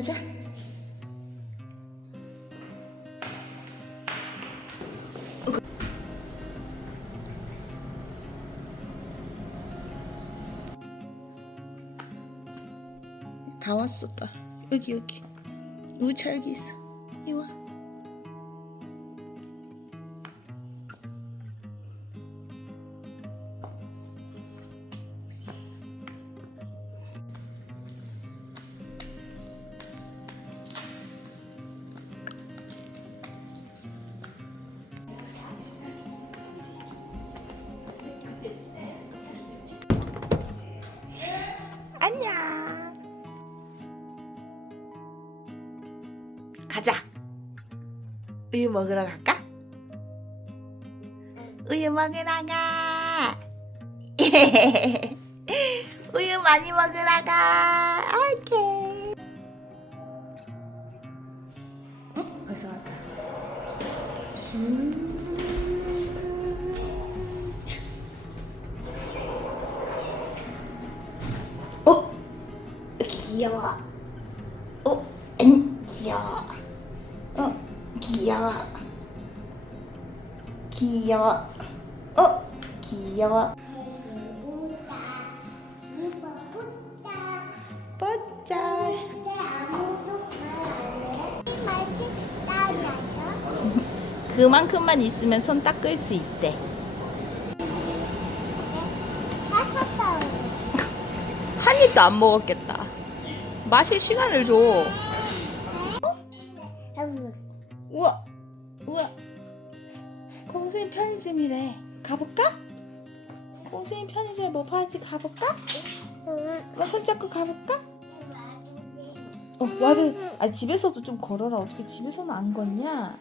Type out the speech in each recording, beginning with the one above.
가자. 다 딸. 여기 여기. 우차 여기 있어. 이리 와. 안녕. 가자. 우유 먹으러 갈까? 우유 먹으러 가. 우유 많이 먹으러 가. 오케이. 어? 벌써 왔다. 어? 귀여워. 어? 응, 귀여워. 어? 귀여워. 귀여워. 어? 귀여워. 그만큼만 있으면 손 닦을 수 있대. 한 입도 안 먹었겠다. 마실 시간을 줘. 우와, 우와. 공수인 편의점이래. 가볼까? 공수인 편의점 뭐 파는지 가볼까? 뭐 손잡고 가볼까? 어, 와드. 아 집에서도 좀 걸어라. 어떻게 집에서는 안 걷냐?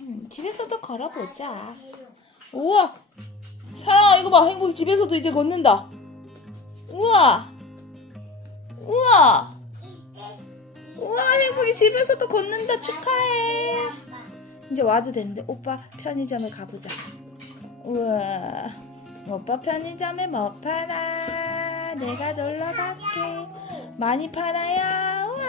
음, 집에서도 걸어보자. 우와, 사랑아 이거 봐. 행복이 집에서도 이제 걷는다. 우와, 우와, 우와 행복이 집에서도 걷는다. 축하해. 이제 와도 되는데 오빠 편의점에 가보자. 우와, 오빠 편의점에 뭐 팔아? 내가 놀러 갈게. 많이 팔아요. 우와.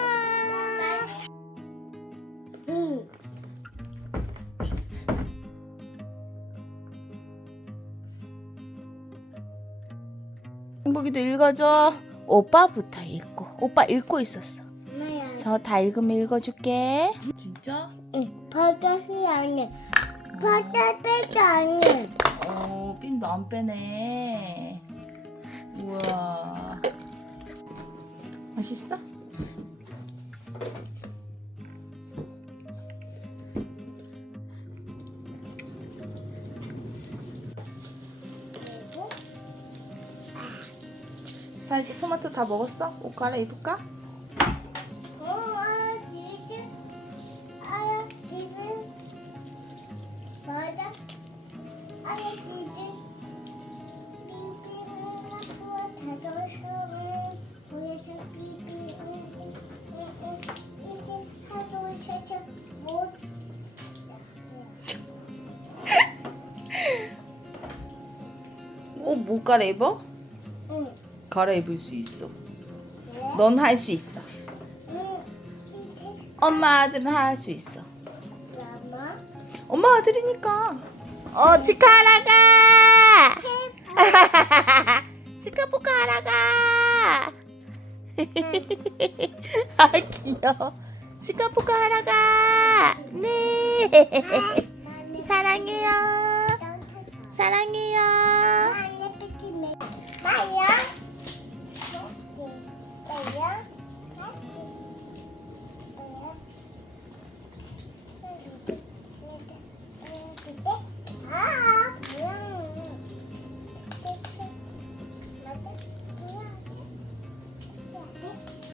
행복이도 읽어줘. 오빠부터 읽고. 오빠 읽고 있었어. 저다 읽으면 읽어줄게. 진짜? 바다이 안에 바다도 안에 어, 핀도 안 빼네. 우와. 맛있어? 자, 이제 토마토 다 먹었어? 옷 갈아입을까? 어 아, 치즈 아 치즈 맞아 아 치즈 삐삐라고 다도서는 보여서 삐삐 이제 하도서서 못옷못 갈아입어? 응. 갈아입을 수 있어. 넌 할 수 있어. 엄마 아들은 할 수 있어. 엄마 아들이니까. 어, 치카하러 가! 치카포카 하러 가! 아, 귀여워. 치카포카 하러 가! 네! 사랑해요. 사랑해요.